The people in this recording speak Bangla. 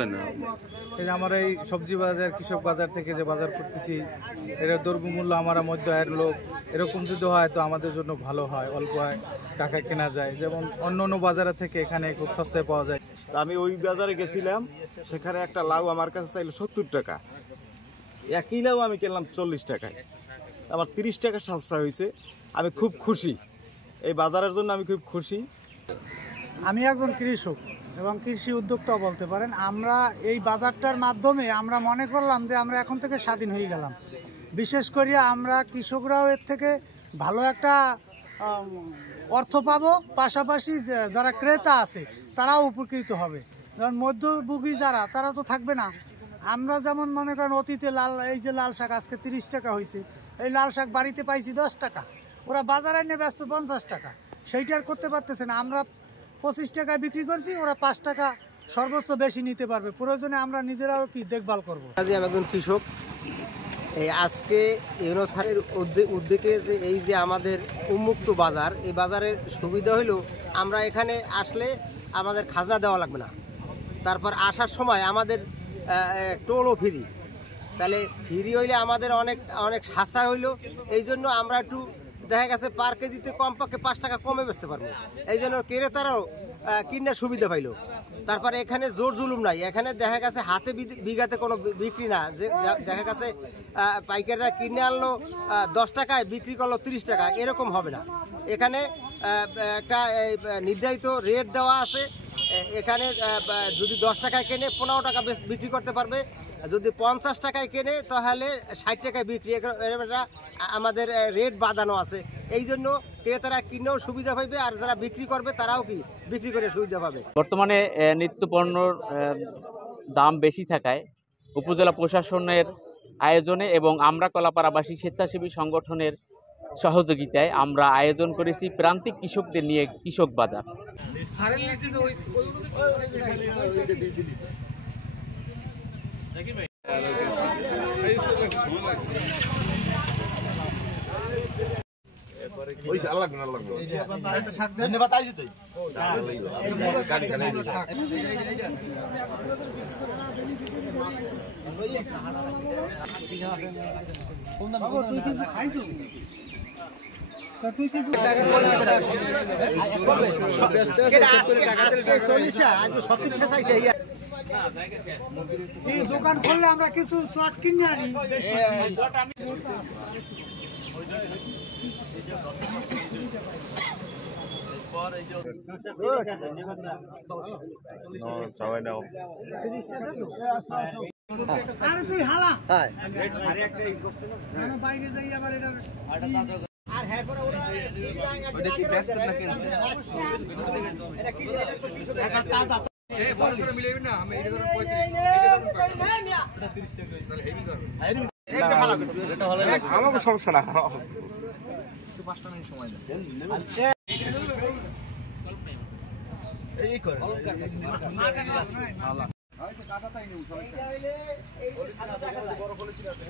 এই যে আমরা এই সবজি বাজার কৃষক বাজার থেকে যে বাজার করতেছি এটা দ্রব্যমূল্য আমরা মধ্য আয়ের লোক এরকম যদি হয় তো আমাদের জন্য ভালো হয়, অল্প টাকা কেনা যায়, যেমন অন্য অন্য বাজার থেকে এখানে খুব সস্তায় পাওয়া যায়। আমি ওই বাজারে গেছিলাম, সেখানে একটা লাউ আমার কাছে চাইলো 70 টাকা, একই লাউ আমি কিনলাম 40 টাকায়, আমার 30 টাকা সাশ্রয় হয়েছে। আমি খুব খুশি, এই বাজারের জন্য আমি খুব খুশি। আমি একজন কৃষক এবং কৃষি উদ্যোক্তা বলতে পারেন। আমরা এই বাজারটার মাধ্যমে আমরা মনে করলাম যে আমরা এখন থেকে স্বাধীন হয়ে গেলাম। বিশেষ করে আমরা কৃষকরাও এর থেকে ভালো একটা অর্থ পাবো, পাশাপাশি যারা ক্রেতা আছে তারাও উপকৃত হবে। যেমন মধ্যভোগী যারা, তারা তো থাকবে না। আমরা যেমন মনে করেন অতীতে এই যে লাল শাক আজকে 30 টাকা হয়েছে, এই লাল শাক বাড়িতে পাইছি 10 টাকা, ওরা বাজারে নিয়ে ব্যস্ত 50 টাকা, সেইটা আর করতে পারতেছে না। আমরা 25 টাকায় বিক্রি করছি, ওরা 5 টাকা সর্বোচ্চ বেশি নিতে পারবে। প্রয়োজনে আমরা নিজেরাও কি দেখভাল করবো। আমি একজন কৃষক। এই আজকে ইউনূস স্যারের উদ্যোগে যে এই যে আমাদের উন্মুক্ত বাজার, এই বাজারের সুবিধা হলো আমরা এখানে আসলে আমাদের খাজনা দেওয়া লাগবে না। তারপর আসার সময় আমাদের টোলও ফ্রি, তাহলে ফ্রি হইলে আমাদের অনেক অনেক সাশ্রয় হইলো। এই জন্য আমরা একটু দেখা গেছে পার কেজিতে কমপক্ষে 5 টাকা কমে বেচতে পারবো। এই জন্য ক্রেতারাও কিনার সুবিধা পাইলো। তারপরে এখানে জোর জুলুম নাই, এখানে দেখা গেছে হাতে বিঘাতে কোনো বিক্রি না, যে দেখা গেছে পাইকাররা কিনে আনলো 10 টাকায়, বিক্রি করলো 30 টাকা, এরকম হবে না। এখানে একটা নির্ধারিত রেট দেওয়া আছে। এখানে যদি 10 টাকায় কেনে 15 টাকা বিক্রি করতে পারবে, যদি 50 টাকায় কেনে তাহলে 60 টাকায় বিক্রি, আমাদের রেট বাঁধানো আছে। এই জন্য ক্রেতারা কিনেও সুবিধা পাবে, আর যারা বিক্রি করবে তারাও কি বিক্রি করে সুবিধা পাবে। বর্তমানে নিত্য পণ্যর দাম বেশি থাকায় উপজেলা প্রশাসনের আয়োজনে এবং আমরা কলাপাড়াবাসী স্বেচ্ছাসেবী সংগঠনের সহযোগিতায় আমরা আয়োজন করেছি প্রান্তিক কৃষকদের নিয়ে কৃষক বাজার। দোকান করলে আমরা কিছু চট কিনে আনি। আরে তুই হালা বাইরে যাই আবার এটা আর হ্যাঁ করে ওরা ওটা কি ব্যস্ত না কেনছে এটা কি এটা তাজা এই বড় মিলাইবি না। আমি এটা ধরুন 35 এটা ধরুন 30 টাকা তাহলে হেভি করবে। এটা ভালো এটা ভালো আমাকে সমস্যা না, একটু 5 টা মিনিট সময় দেন। এই করে ভালো হয়তো কাটাটাই নেই সবাই। এই সাদা সাদা বড় বলে কি আছে।